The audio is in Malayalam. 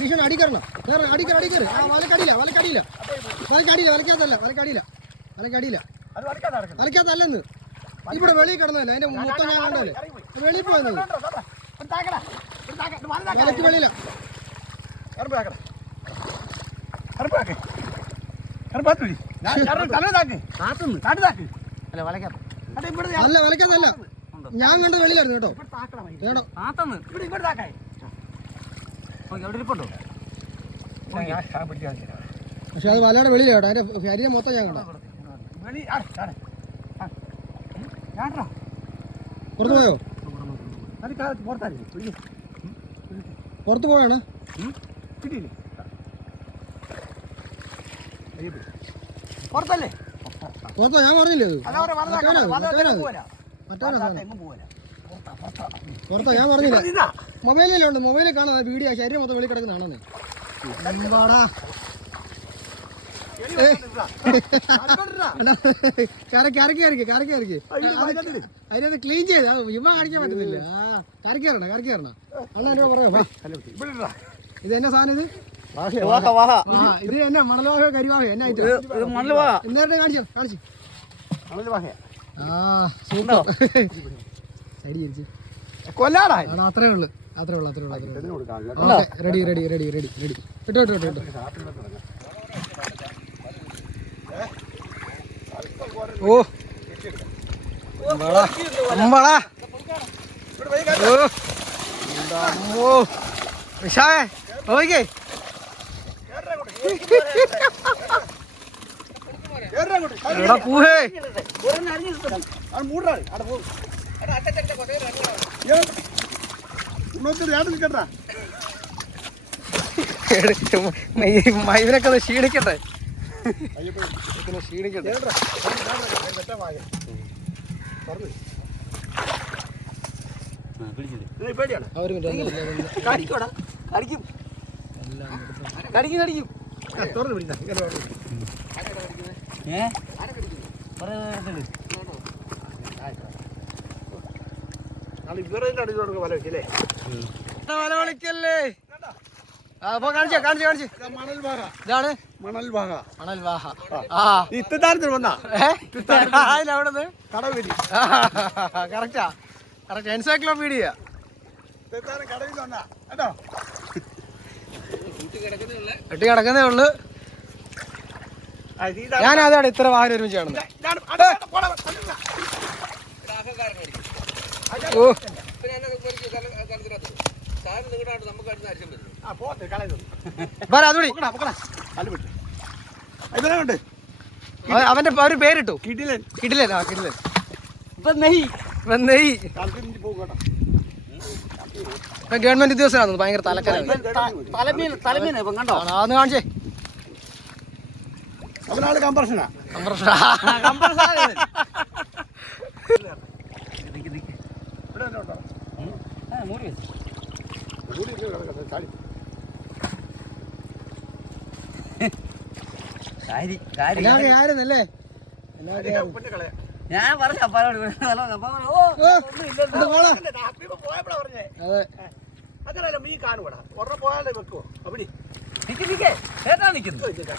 ഭീഷണി അടിക്കരണം കേറ അടിക്കറ അടിക്കറ്. ആ വലക്കടിയില്ല വലക്കടിയില്ല. വലക്കടിയില്ല വലക്കാത്തല്ല വലക്കടിയില്ല. വലക്കടിയില്ല. വലക്കാത്തല്ലെന്ന് ഇവിടെ വെളിയിൽ കിടന്നല്ലേ അതിന്റെ മൊത്തം ഞാൻ കണ്ടല്ലേ വെളിയിൽ പോയത്. വലക്ക് വെളിയില്ല. അല്ല വലക്കാം അതെ, ഇവിടെ അല്ല വലക്കാത്തല്ല ഞാൻ കണ്ടത് വെളിയിലായിരുന്നു കേട്ടോ. കേട്ടോ താത്തന്ന് ഇവിടെ ഇവിടെ താക്കായി. ഓക്കെ അവിടെ ഇരിപ്പുണ്ടോ ഞാൻ ആ പിടിക്കാൻ തരാം. പക്ഷെ അത് വലയുടെ വെളിയില കേട്ടോ. അതിന്റെ ശരീരം മൊത്തം ഞാൻ കണ്ടോ. പുറത്തു പോയോ. പുറത്തു? അയ്യോ. പുറത്തല്ലേ? പുറത്തോ ഞാൻ പറഞ്ഞില്ലേ അതാ? പുറത്താ. ഞാൻ പറഞ്ഞില്ല. മൊബൈലിലും ഉണ്ട് മൊബൈലിൽ കാണാം വീഡിയോ ശരീരം മൊത്തം വെളിയിൽ കിടക്കുന്നതാണെന്ന് എമ്പാടാ കരക്കി. അങ്ങോട്ടിട്ടാ. കരക്ക് വലക്കത്തിൽ. അതിനത് ക്ലീൻ ചെയ്ത് ഇമ്മ കാണിക്കാൻ പറ്റുന്നില്ല കരക്ക് കയറണം കരക്ക് കയറണം അണ്ണാ എന്നോട് പറയാ ഇത് എന്നാ സാധനം ഇത്? ഇത് എന്നാ മണൽവാഹ കരിവാഹ എന്നാ എന്നേരത്തെ കാണിച്ചു കാണിച്ചു. ആ തിരിച്ച് കൊല്ലാടാ. അത്രേ ഉള്ളൂ. അത്രേ ഉള്ളൂ അത്രേ ഉള്ളൂ. Ready ready ready ready ready ഇട്ടോ ഇട്ടോ ഇട്ടോ ഓ. ഓ. എന്താ ഓക്കേ. എടാ പൂഹേ മൂടടാ. അവിടെ പോ. ഒന്ന് ക്ഷീണിക്കട്ടെ ക്ഷീണിക്കട്ടെ. കടിക്കും. കടിക്കും തുറന്ന്. ഏ വല വെച്ചില്ലേ? വല വിളിക്കല്ലേ? അപ്പൊ കാണിച്ചേ കാണിച്ചേ കാണിച്ചേ. മണൽ ഭാഗ ഇതാണ്? മണൽ ഭാഗ മണൽ വാഹ ആ. വന്നാ? അവിടെ കറക്റ്റാ. കറക്റ്റ്. എൻസൈക്ലോപീഡിയ. വെട്ടി കിടക്കുന്നേ ഉള്ളു. അതാണ് ഇത്ര വാഹനം ഒരുമിച്ച് കാണുന്നത് ഓ. അതുകൂടി. അവന്റെ അവർ പേരിട്ടു. കിടിലൻ. കിടിലൻ ആ കിടിലൻ. ഗവൺമെന്റ് ഉദ്യോഗസ്ഥനാണ് ഭയങ്കര തലക്കലാണ് തലമീൻ തലമീൻ ഇപ്പം കണ്ടോ? അതൊന്ന് കാണിച്ചേ. അവനാൾ കമ്പ്രഷനാ സന്തോഷം. ഇവിടെ വല്ലതും ഉണ്ടോ? മൂടി വെച്ചു കൂടി ഇരുന്ന് കിടക്കട്ടെ, ചാടി. കാരി കാരി എല്ലാവരും ആയിരുന്നല്ലേ അടി, പിന്നെ കളയാം. ഞാൻ പറഞ്ഞു അപ്പാരോട് അപ്പ പറഞ്ഞു, ഓ ഓ, ഒന്നുമില്ലല്ലോ ഇത് മോളെ. അല്ല, ദാ, ഇപ്പൊ പോയപ്പോഴാ പറഞ്ഞേ അതെ അങ്ങനെയല്ല മീ കാണുകൂടാ ഒരെണ്ണം പോയാലേ വെക്കുവോ അവിടെ. നിക്ക് നിക്കേ. കേട്ടാ നിക്കുന്നു. പോത്തില്ല